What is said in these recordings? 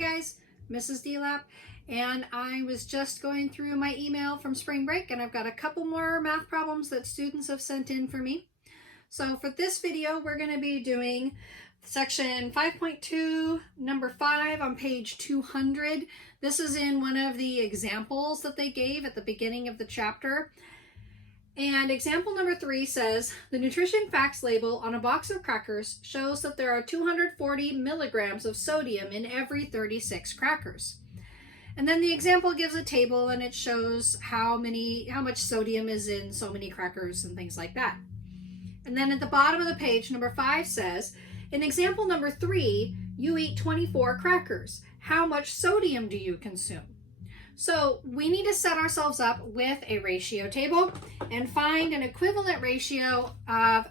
guys, Mrs.DeLap, and I was just going through my email from spring break, and I've got a couple more math problems that students have sent in for me. So for this video, we're going to be doing section 5.2, number 5 on page 200. This is in one of the examples that they gave at the beginning of the chapter. And example number 3 says, the nutrition facts label on a box of crackers shows that there are 240 milligrams of sodium in every 36 crackers. And then the example gives a table and it shows how much sodium is in so many crackers and things like that. And then at the bottom of the page, number 5 says, in example number 3, you eat 24 crackers. How much sodium do you consume? So we need to set ourselves up with a ratio table and find an equivalent ratio of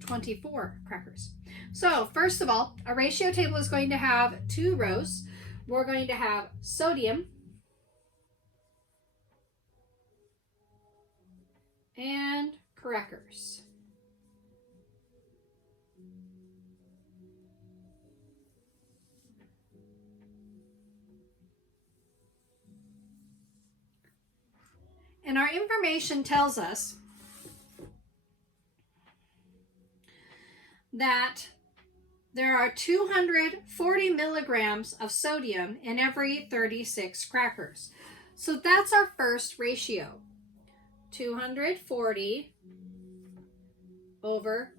24 crackers. So first of all, a ratio table is going to have 2 rows. We're going to have sodium and crackers. And our information tells us that there are 240 milligrams of sodium in every 36 crackers. So that's our first ratio, 240 over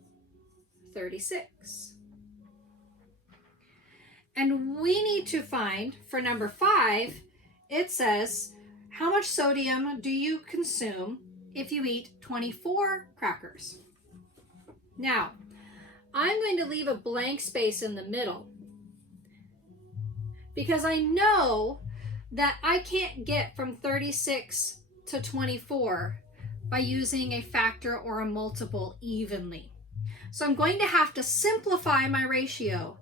36. And we need to find, for number 5, it says, how much sodium do you consume if you eat 24 crackers? Now, I'm going to leave a blank space in the middle because I know that I can't get from 36 to 24 by using a factor or a multiple evenly. So I'm going to have to simplify my ratio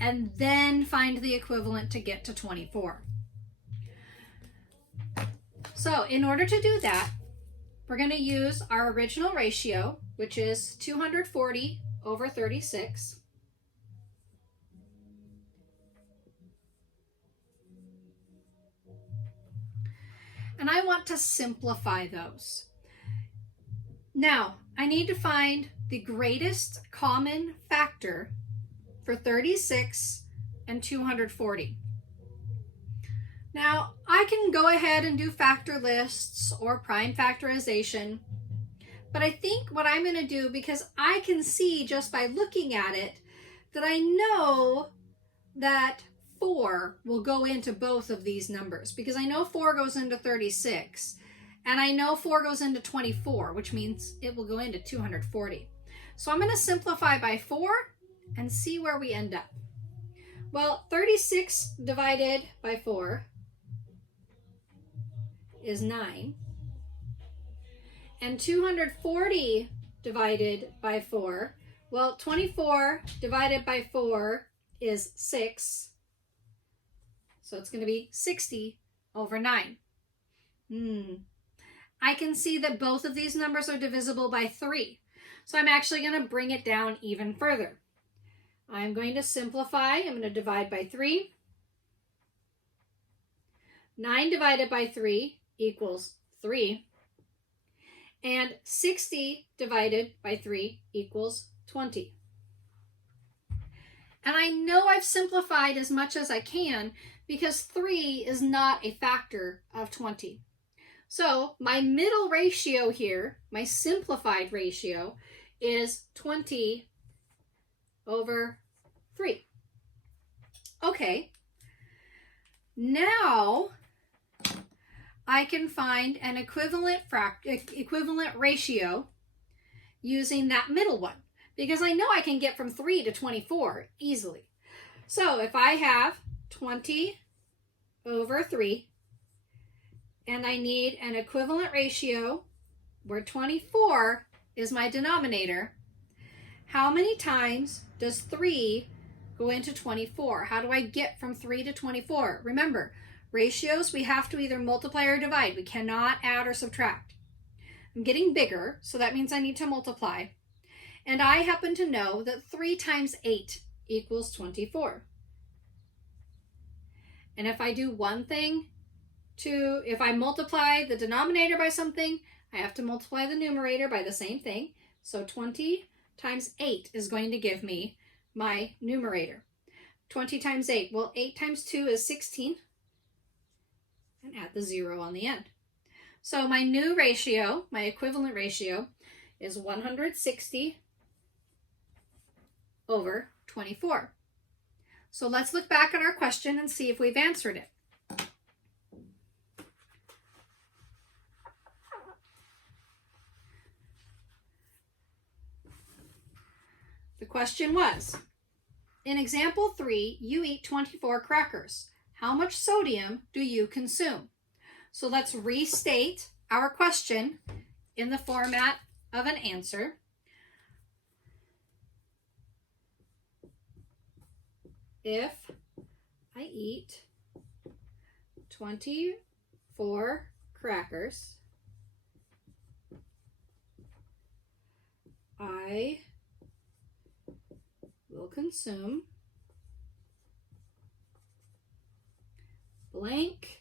and then find the equivalent to get to 24. So in order to do that, we're going to use our original ratio, which is 240 over 36. And I want to simplify those. Now, I need to find the greatest common factor for 36 and 240. Now, I can go ahead and do factor lists or prime factorization, but I think what I'm going to do, because I can see just by looking at it that I know that 4 will go into both of these numbers, because I know 4 goes into 36, and I know 4 goes into 24, which means it will go into 240. So I'm going to simplify by 4 and see where we end up. Well, 36 divided by 4 is 9. And 240 divided by 4, well, 24 divided by 4 is 6. So it's going to be 60 over 9. I can see that both of these numbers are divisible by 3. So I'm actually going to bring it down even further. I'm going to simplify. I'm going to divide by 3. 9 divided by 3 equals 3. And 60 divided by 3 equals 20. And I know I've simplified as much as I can because 3 is not a factor of 20. So my middle ratio here, my simplified ratio, is 20 over 3. Okay, now I can find an equivalent ratio using that middle one, because I know I can get from 3 to 24 easily. So if I have 20 over 3, and I need an equivalent ratio where 24 is my denominator, how many times does 3 go into 24? How do I get from 3 to 24? Remember, ratios, we have to either multiply or divide. We cannot add or subtract. I'm getting bigger, so that means I need to multiply. And I happen to know that 3 times 8 equals 24. And if I do one thing if I multiply the denominator by something, I have to multiply the numerator by the same thing. So 20 times 8 is going to give me my numerator. 20 times 8, well, 8 times 2 is 16. And add the 0 on the end. So my new ratio, my equivalent ratio, is 160 over 24. So let's look back at our question and see if we've answered it. The question was, in example 3, you eat 24 crackers. How much sodium do you consume? So let's restate our question in the format of an answer. If I eat 24 crackers, I will consume blank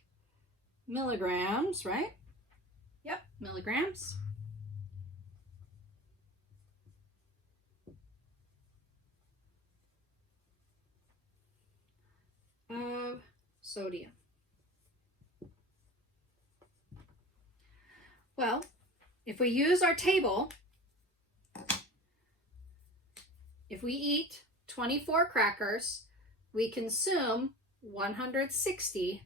milligrams, right? Yep, milligrams of sodium. Well, if we use our table, if we eat 24 crackers, we consume 160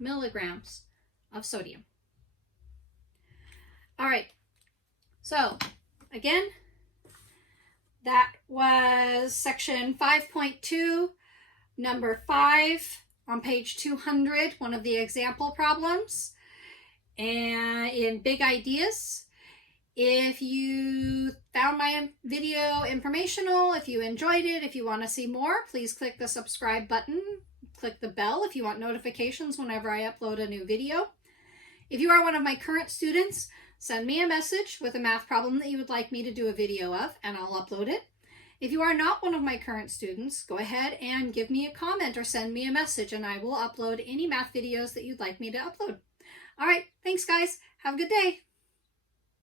milligrams of sodium. All right, so again, that was section 5.2, number 5 on page 200, one of the example problems, and in Big Ideas. If you found my video informational, if you enjoyed it, if you want to see more, please click the subscribe button. Click the bell if you want notifications whenever I upload a new video. If you are one of my current students, send me a message with a math problem that you would like me to do a video of, and I'll upload it. If you are not one of my current students, go ahead and give me a comment or send me a message, and I will upload any math videos that you'd like me to upload. All right, thanks guys. Have a good day.